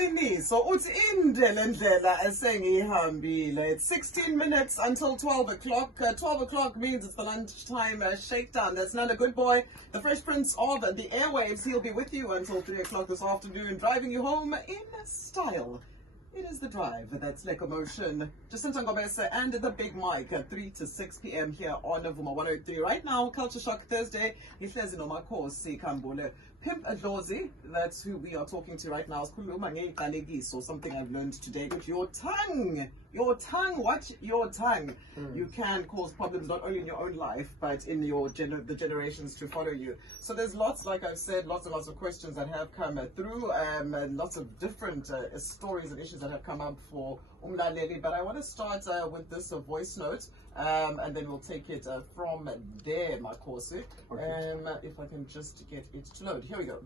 Iziqalekiso uthi indlela ndlela esengihambile. It's 16 minutes until 12 o'clock. 12 o'clock means it's the lunchtime shakedown. That's not a good boy. The Fresh Prince of the airwaves. He'll be with you until 3 o'clock this afternoon, driving you home in style. It is the drive. That's Locomotion. Jacinta Ngobese and the Big Mike at 3 to 6 p.m. here on Vuma 103. Right now, Culture Shock Thursday. Ihlezi nomakhosi Kambule. Pimp Adlozi, that's who we are talking to right now. Iziqalekiso, something I've learned today. But your tongue, watch your tongue. You can cause problems not only in your own life, but in your the generations to follow you. So there's lots, like I've said, lots and lots of questions that have come through, and lots of different stories and issues that have come up for Umlaleli. But I want to start with this voice note, and then we'll take it from there, Makosi. Okay. If I can just get it to load. Here we go.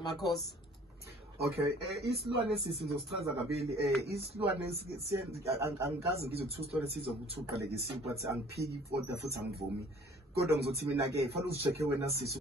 Marcos. Okay, isilwane sizosichaza kabili. Isilwane angikaze ngizothusa isilwane sizokuthuqa lekisiwe, but angiphiki kodwa futhi angivumi. Kodwa ngizothi mina ke fanele uzicheke wena sisi